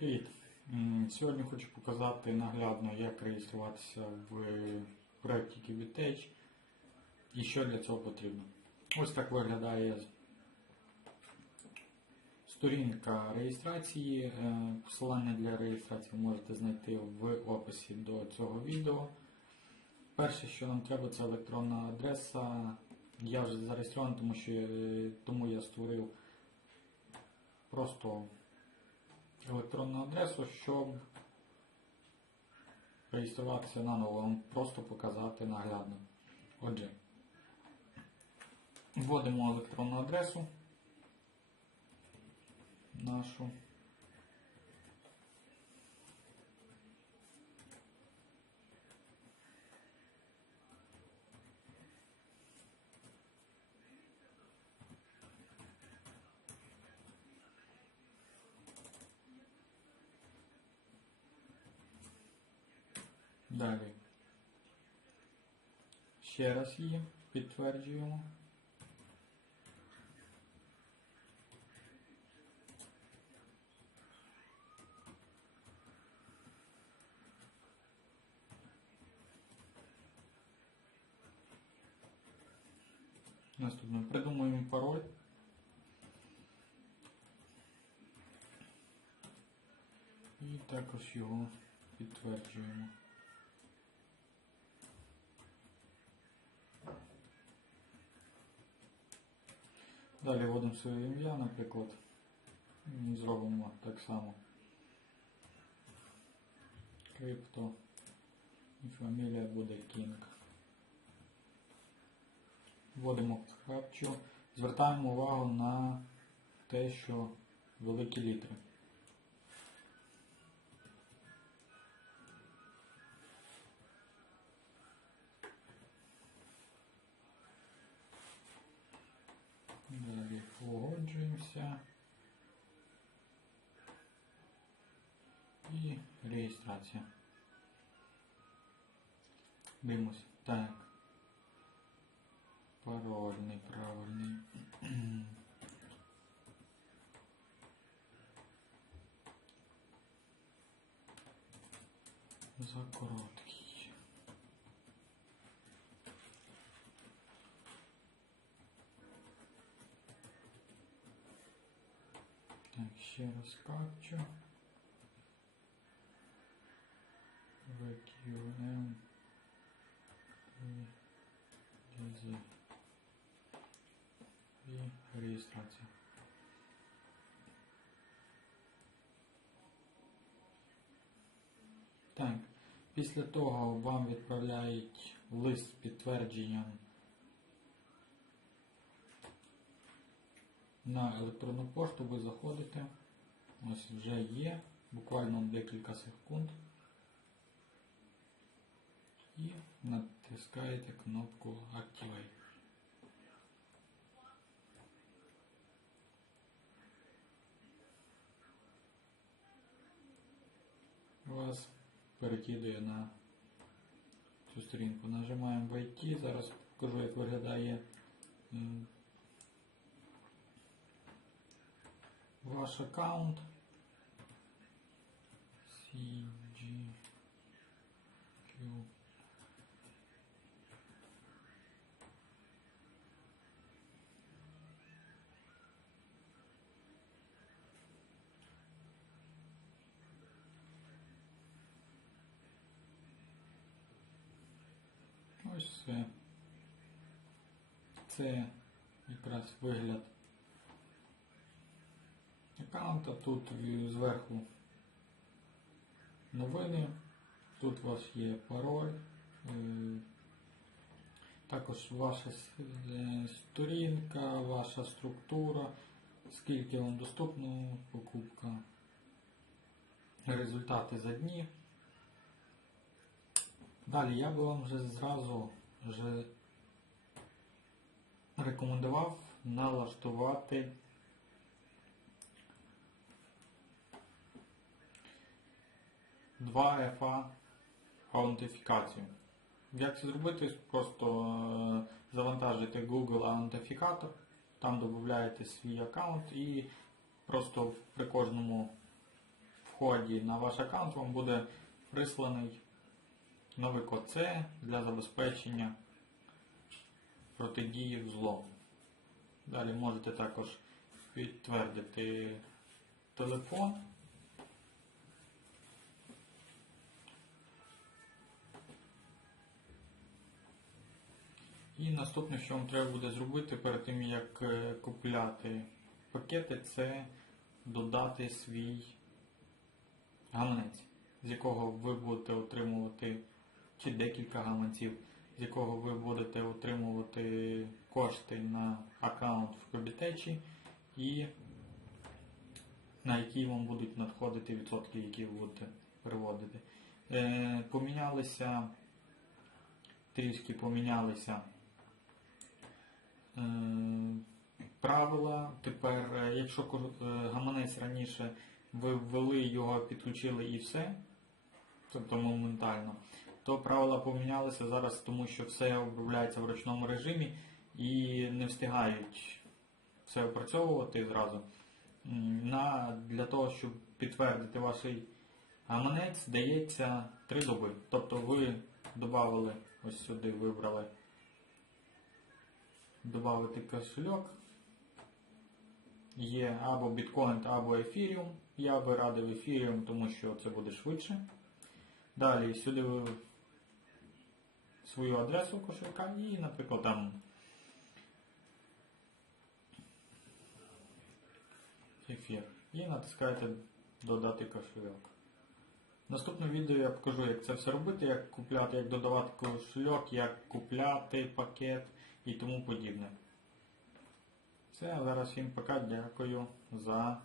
Привіт! Сьогодні хочу показати наглядно, як реєструватися в проєкті Kibitech і що для цього потрібно. Ось так виглядає сторінка реєстрації. Е, Посилання для реєстрації ви можете знайти в описі до цього відео. Перше, що нам треба, це електронна адреса. Я вже зареєстрований, тому що е, тому я створив просто електронну адресу, щоб реєструватися наново, вам просто показати наглядно. Отже, вводимо електронну адресу нашу. Далі. Ще раз її підтверджуємо. Наступно придумуємо пароль. І також його підтверджуємо. Далі вводимо своє ім'я, наприклад. І Зробимо так само. Крипто. І фамілія буде King. Вводимо капчу. Звертаємо увагу на те, що великі літери. погоджуємося. І реєстрація. Дивимось. Так. Пароль неправильний. За короткий. Так, ще раз капчу. VQM. І DZ. І реєстрація. Так, після того вам відправляють лист з підтвердженням на електронну пошту, ви заходите. Ось вже є, буквально декілька секунд. І натискаєте кнопку Activate. Вас перекидує на цю сторінку. Нажимаємо Войти. Зараз покажу, як виглядає ваш аккаунт. CGQ. Ось все. Це якраз вигляд аккаунта. Тут зверху новини. Тут у вас є пароль. е, Також ваша е, сторінка, ваша структура, скільки вам доступно покупка, результати за дні. Далі я би вам вже зразу вже рекомендував налаштувати два FA аутентифікацію. Як це зробити? Просто е, завантажуєте Google аутентифікатор, там додаєте свій аккаунт і просто при кожному вході на ваш аккаунт вам буде присланий новий код С для забезпечення протидії взлому. Далі можете також підтвердити телефон. І наступне, що вам треба буде зробити перед тим, як е, купляти пакети, це додати свій гаманець, з якого ви будете отримувати чи декілька гаманців, з якого ви будете отримувати кошти на аккаунт в Кобітечі і на які вам будуть надходити відсотки, які ви будете переводити. Е, помінялися, трішки помінялися правила. Тепер, е, якщо е, гаманець раніше ви ввели його, підключили і все, тобто моментально, то правила помінялися зараз, тому що все обробляється в ручному режимі і не встигають все опрацьовувати зразу. На, для того, щоб підтвердити ваш гаманець, дається 3 доби. Тобто ви додали ось сюди, вибрали додати кошельок. Є або біткоін, або ефіріум. Я би радив ефіріум, тому що це буде швидше. Далі сюди свою адресу кошелька і, наприклад, там ефір. І натискаєте додати кошельок. В відео я покажу, як це все робити, як купляти, як додавати кошельок, як купляти пакет і тому подібне. Все, зараз всім пока, дякую за